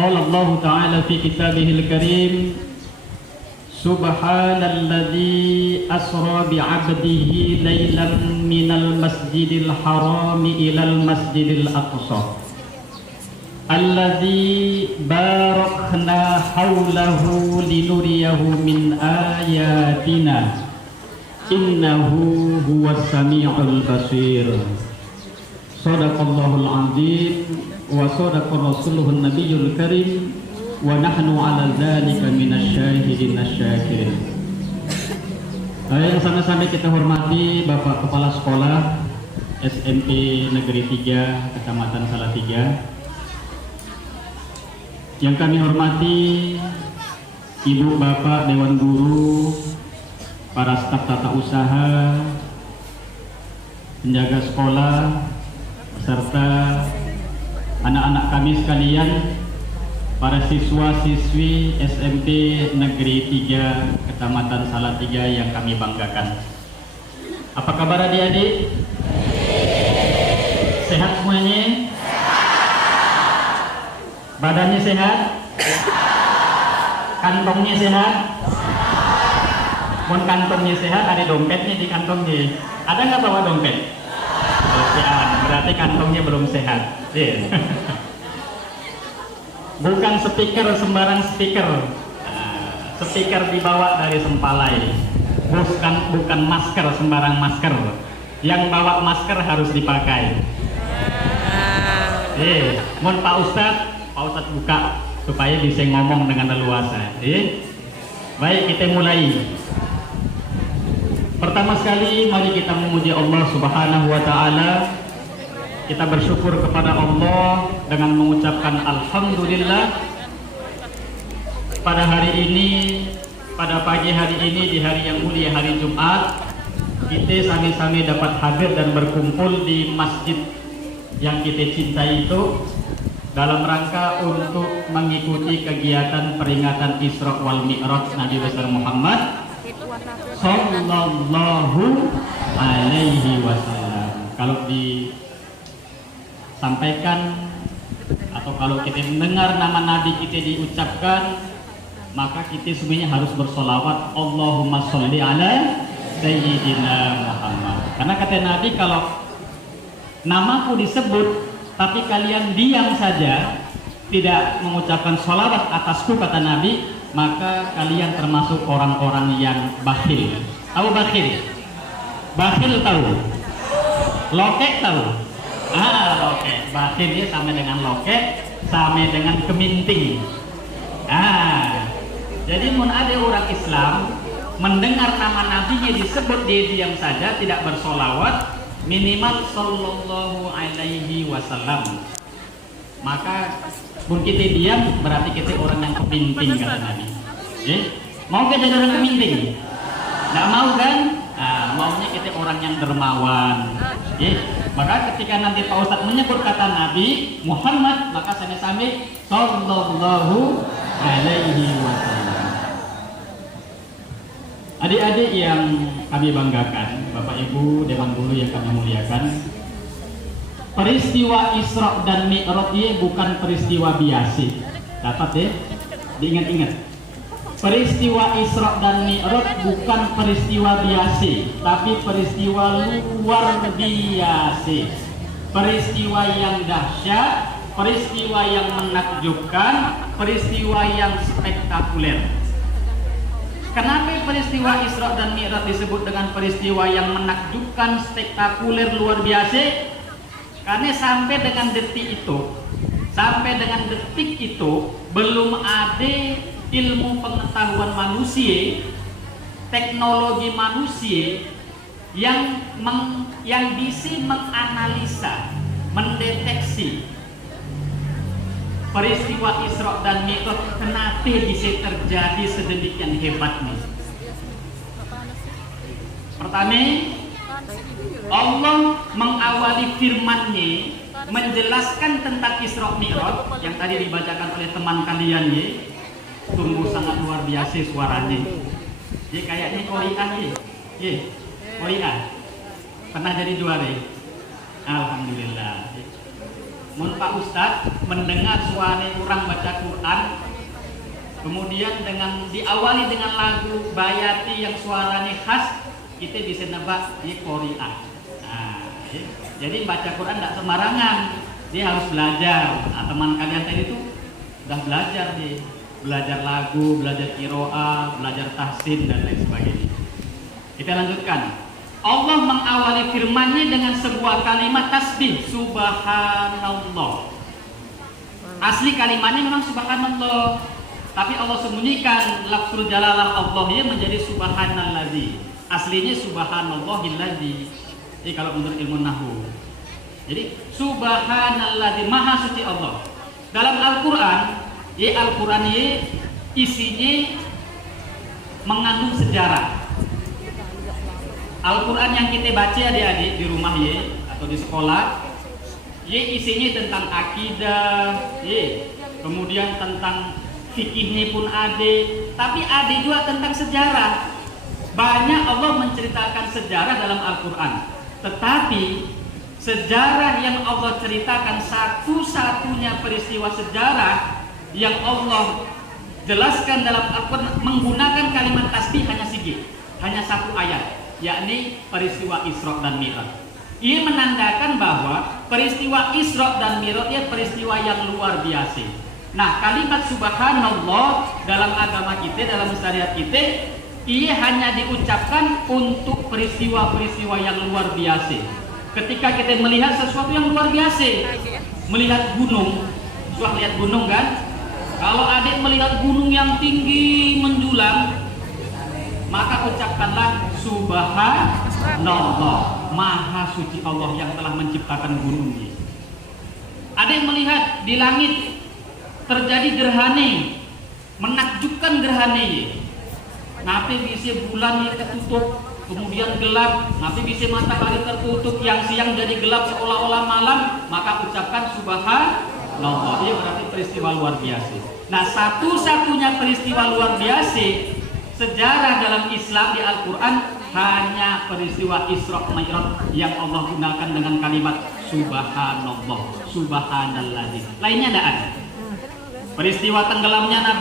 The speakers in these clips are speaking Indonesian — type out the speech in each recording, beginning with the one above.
قال الله تعالى في كتابه الكريم سبحان الذي أسرى بعبده ليلا من المسجد الحرام إلى المسجد الأقصى الذي باركنا حوله لنريه من آياتنا إنه هو السميع البصير صدق الله العظيم وصدق رسوله النبي الكريم ونحن على ذلك من الشاهدين الشاkirin. Yang sama-sama kita hormati Bapak Kepala Sekolah SMP Negeri 3 Kecamatan Salatiga, yang kami hormati Ibu Bapak Dewan Guru, para staf tata usaha, penjaga sekolah, serta anak-anak kami sekalian, para siswa-siswi SMP Negeri 3 Kecamatan Salatiga yang kami banggakan. Apa kabar adik-adik? Sehat semuanya? Badannya sehat? Kantongnya sehat? Mun kantongnya sehat, ada dompetnya di kantongnya. Ada nggak bawa dompet? Sehat, berarti kantongnya belum sehat. Bukan speaker sembarang speaker. Speaker dibawa dari Sempalai. Bukan masker sembarang masker. Yang bawa masker harus dipakai. Mun Pak Ustadz buka supaya bisa ngomong dengan leluasa. Baik, kita mulai. Pertama sekali mari kita memuji Allah Subhanahu wa taala. Kita bersyukur kepada Allah dengan mengucapkan alhamdulillah pada hari ini, pada pagi hari ini, di hari yang mulia, hari Jumat, kita sami-sami dapat hadir dan berkumpul di masjid yang kita cintai itu dalam rangka untuk mengikuti kegiatan peringatan Isra wal Mi'raj Nabi besar Muhammad sallallahu alaihi wasallam. Kalau disampaikan atau kalau kita mendengar nama Nabi kita diucapkan, maka kita semuanya harus bersolawat Allahumma sholli ala Sayyidina Muhammad. Karena kata Nabi, kalau namaku disebut tapi kalian diam saja, tidak mengucapkan sholawat atasku, kata Nabi, maka kalian termasuk orang-orang yang bakhil. Tahu bakhil? Bakhil tahu? Lokek tahu? Lokek. Bakhilnya sama dengan lokek, sama dengan keminting. Jadi mun ada orang Islam mendengar nama nabinya disebut, dia diam saja, tidak bersolawat minimal sallallahu alaihi wasallam, maka pun kita diam berarti kita orang yang keminting, kata Nabi. Mau kita jadi orang keminting? Nggak mau kan? Maunya kita orang yang dermawan. Maka ketika nanti Pak Ustadz menyebut kata Nabi Muhammad, maka sama-sama sallallahu alaihi wasallam. Adik-adik yang kami banggakan, Bapak Ibu Dewan Guru yang kami muliakan, peristiwa Isra dan Mi'raj ini bukan peristiwa biasa. Dapat diingat-ingat. Peristiwa Isra dan Mi'raj bukan peristiwa biasa, tapi peristiwa luar biasa. Peristiwa yang dahsyat, peristiwa yang menakjubkan, peristiwa yang spektakuler. Kenapa peristiwa Isra dan Mi'raj disebut dengan peristiwa yang menakjubkan, spektakuler, luar biasa? Karena sampai dengan detik itu belum ada ilmu pengetahuan manusia, teknologi manusia yang bisa menganalisa, mendeteksi peristiwa Isra dan Mi'raj kenapa bisa terjadi sedemikian hebatnya. Pertama, Allah mengawali firman-Nya menjelaskan tentang Isra Mi'raj yang tadi dibacakan oleh teman kalian ya. Sungguh sangat luar biasa suaranya. Jadi kayaknya Korea ya. Korea pernah jadi juara. Alhamdulillah. mun Pak Ustadz mendengar suara orang baca Quran, kemudian diawali dengan lagu bayati yang suaranya khas, kita bisa nebak di Korea. Nah, jadi baca Quran tidak sembarangan, dia harus belajar. Nah, teman kalian tadi itu udah belajar belajar lagu, belajar qiraah, belajar tahsin dan lain sebagainya. Kita lanjutkan. Allah mengawali firman-Nya dengan sebuah kalimat tasbih, subhanallah. Asli kalimatnya memang subhanallah, tapi Allah sembunyikan lafzul jalalah Allahnya menjadi subhanalladzi. Aslinya subhanallahilladzi. Jadi kalau menurut ilmu nahwu. Jadi subhanalladzi, maha suci Allah. Dalam Al-Qur'an, Al-Qur'an isinya mengandung sejarah. Al-Quran yang kita baca adik-adik di rumah atau di sekolah, isinya tentang akidah, kemudian tentang fikihnya pun ada, tapi ada juga tentang sejarah. Banyak Allah menceritakan sejarah dalam Al-Quran, tetapi sejarah yang Allah ceritakan, satu-satunya peristiwa sejarah yang Allah jelaskan dalam Al-Quran menggunakan kalimat tasbih hanya satu ayat, yakni peristiwa Isra dan Mi'raj. Ia menandakan bahwa peristiwa Isra dan Mi'raj ia peristiwa yang luar biasa. Nah, kalimat subhanallah dalam agama kita, dalam syariat kita, ia hanya diucapkan untuk peristiwa-peristiwa yang luar biasa. Ketika kita melihat sesuatu yang luar biasa, melihat gunung, sudah lihat gunung kan? Kalau adik melihat gunung yang tinggi menjulang, maka ucapkanlah subhanallah, maha suci Allah yang telah menciptakan gunung ini. Ada yang melihat di langit terjadi gerhana, menakjubkan gerhana ini. Nanti bisa bulan tertutup, kemudian gelap, nanti bisa matahari tertutup, yang siang jadi gelap seolah-olah malam, maka ucapkan subhanallah. Ini berarti peristiwa luar biasa. Nah, satu-satunya peristiwa luar biasa sejarah dalam Islam di Al-Quran hanya peristiwa Isra Mi'raj yang Allah gunakan dengan kalimat subhanallah, subhanalladzi. Lainnya tidak ada. Peristiwa tenggelamnya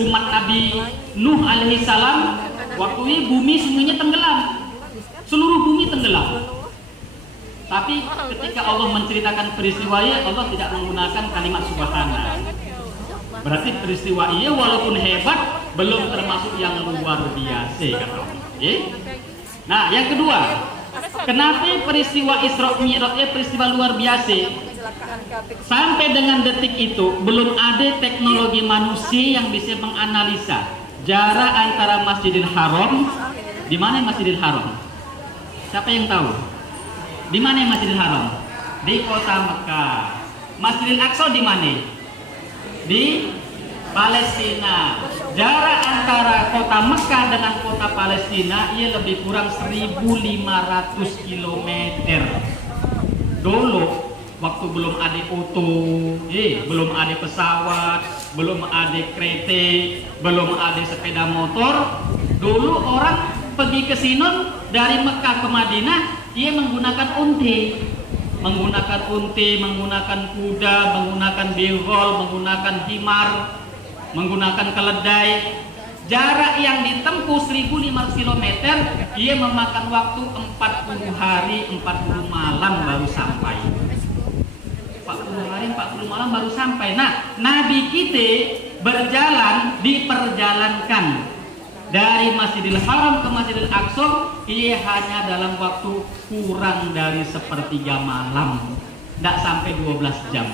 umat Nabi Nuh alaihi salam, waktu ini bumi semuanya tenggelam, seluruh bumi tenggelam. Tapi ketika Allah menceritakan peristiwanya, Allah tidak menggunakan kalimat subhanallah. Berarti peristiwa ini walaupun hebat, belum termasuk yang luar biasa, kata Allah. Nah, yang kedua, kenapa peristiwa Isra Mi'raj peristiwa luar biasa? Sampai dengan detik itu belum ada teknologi manusia yang bisa menganalisa jarak antara Masjidil Haram. Di mana Masjidil Haram? Siapa yang tahu? Di mana Masjidil Haram? Di kota Mekah. Masjidil Aqsa di mana? Di Palestina. Jarak antara kota Mekah dengan kota Palestina ia lebih kurang 1.500 km. Dulu waktu belum ada auto, belum ada pesawat, belum ada kereta, belum ada sepeda motor, dulu orang pergi ke sini dari Mekah ke Madinah ia menggunakan unta. Menggunakan kuda, menggunakan bigol, menggunakan himar, menggunakan keledai. Jarak yang ditempuh 1.500 km, ia memakan waktu 40 hari 40 malam baru sampai. 40 hari 40 malam baru sampai. Nah, Nabi kita berjalan, diperjalankan dari Masjidil Haram ke Masjidil Aqsa, ia hanya dalam waktu kurang dari 1/3 malam, tidak sampai 12 jam.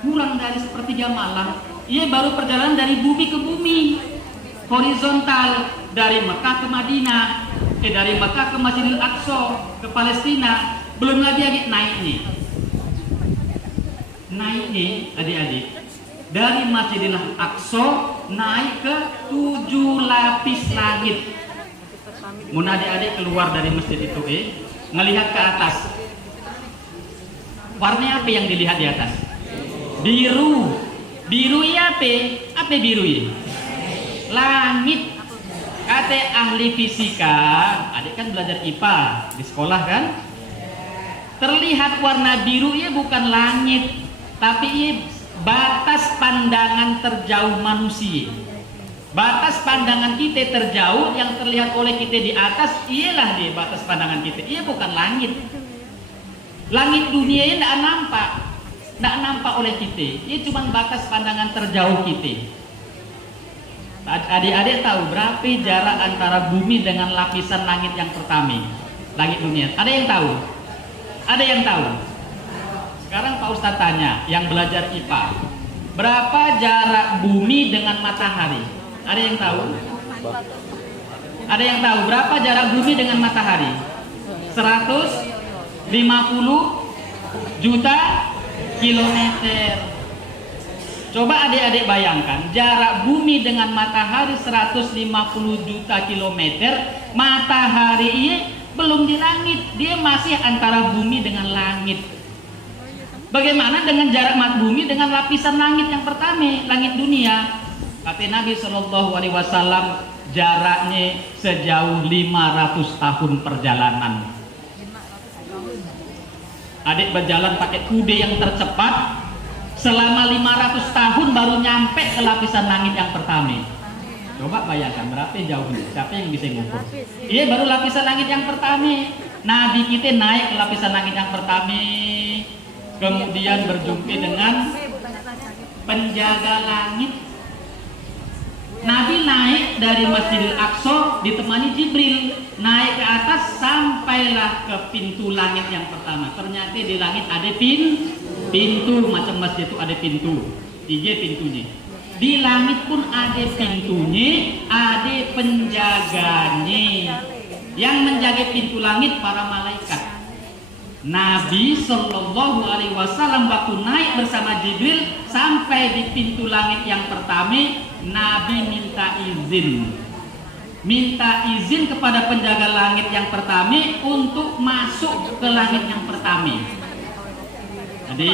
Kurang dari 1/3 malam, ia baru perjalanan dari bumi ke bumi, horizontal, dari Mekah ke Madinah, dari Mekah ke Masjidil Aqsa, ke Palestina. Belum lagi naiknya. Naiknya adik-adik, dari Masjidil Aqsa naik ke 7 lapis langit. Mun adik-adik keluar dari masjid itu ngelihat ke atas, warnanya apa yang dilihat di atas? Biru. Biru ya apa? Apa biru ya? Langit. Kata ahli fisika, adik kan belajar IPA di sekolah kan? Terlihat warna biru ia bukan langit, tapi ia batas pandangan terjauh manusia. Batas pandangan kita terjauh yang terlihat oleh kita di atas, ialah dia batas pandangan kita. Ia bukan langit. Langit dunia ini tidak nampak oleh kita. Ia cuma batas pandangan terjauh kita. Adik-adik tahu berapa jarak antara bumi dengan lapisan langit yang pertama? Langit dunia. Ada yang tahu? Ada yang tahu? Sekarang Pak Ustadz tanya, yang belajar IPA, berapa jarak bumi dengan matahari? Ada yang tahu? Ada yang tahu berapa jarak bumi dengan matahari? 150 juta kilometer. Coba adik-adik bayangkan, jarak bumi dengan matahari 150 juta kilometer. Matahari ini belum di langit, dia masih antara bumi dengan langit. Bagaimana dengan jarak bumi dengan lapisan langit yang pertama, langit dunia? Kata Nabi SAW, jaraknya sejauh 500 tahun perjalanan. Adik berjalan pakai kuda yang tercepat selama 500 tahun baru nyampe ke lapisan langit yang pertama. Coba bayangkan berapa jauhnya, siapa yang bisa ngukur? Iya, baru lapisan langit yang pertama. Nabi kita naik ke lapisan langit yang pertama, kemudian berjumpa dengan penjaga langit. Nabi naik dari Masjidil Aqsa ditemani Jibril, naik ke atas sampailah ke pintu langit yang pertama. Ternyata di langit ada pintu, macam masjid itu ada pintu, 3 pintunya. Di langit pun ada pintunya, ada penjaganya. Yang menjaga pintu langit para malaikat. Nabi Shallallahu Alaihi Wasallam waktu naik bersama Jibril sampai di pintu langit yang pertama, Nabi minta izin kepada penjaga langit yang pertama untuk masuk ke langit yang pertama. Jadi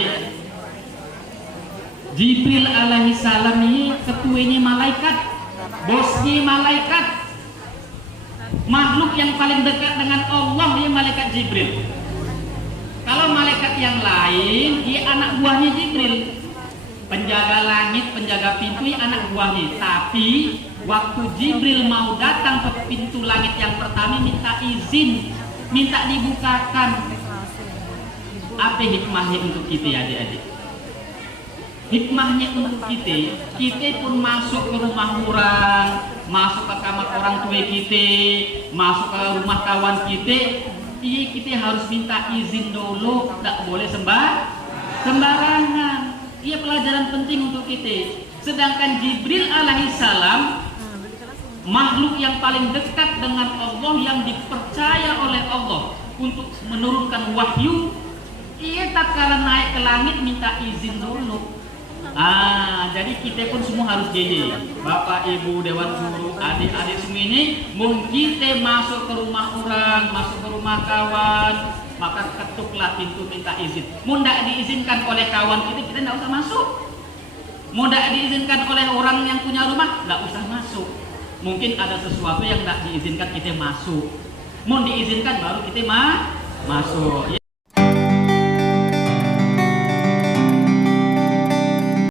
Jibril alaihi salam ini ketuanya malaikat, bosnya malaikat, makhluk yang paling dekat dengan Allah dia malaikat Jibril. Kalau malaikat yang lain dia anak buahnya Jibril. Penjaga langit, penjaga pintu dia anak buahnya. Tapi waktu Jibril mau datang ke pintu langit yang pertama minta izin, minta dibukakan. Apa hikmahnya untuk kita adik-adik? Hikmahnya untuk kita pun masuk ke rumah orang, masuk ke kamar orang tua kita, masuk ke rumah kawan kita, kita harus minta izin dulu, tidak boleh sembarangan. Ia pelajaran penting untuk kita. Sedangkan Jibril alaihissalam, makhluk yang paling dekat dengan Allah, yang dipercaya oleh Allah untuk menurunkan wahyu, ia tak kala naik ke langit minta izin dulu. Jadi kita pun semua harus gini, Bapak Ibu Dewan Guru, adik-adik semua ini, mungkin kita masuk ke rumah orang, masuk ke rumah kawan, maka ketuklah pintu minta izin. Mau tidak diizinkan oleh kawan kita tidak usah masuk. Mau tidak diizinkan oleh orang yang punya rumah, tidak usah masuk. Mungkin ada sesuatu yang tidak diizinkan kita masuk. Mau diizinkan baru kita masuk.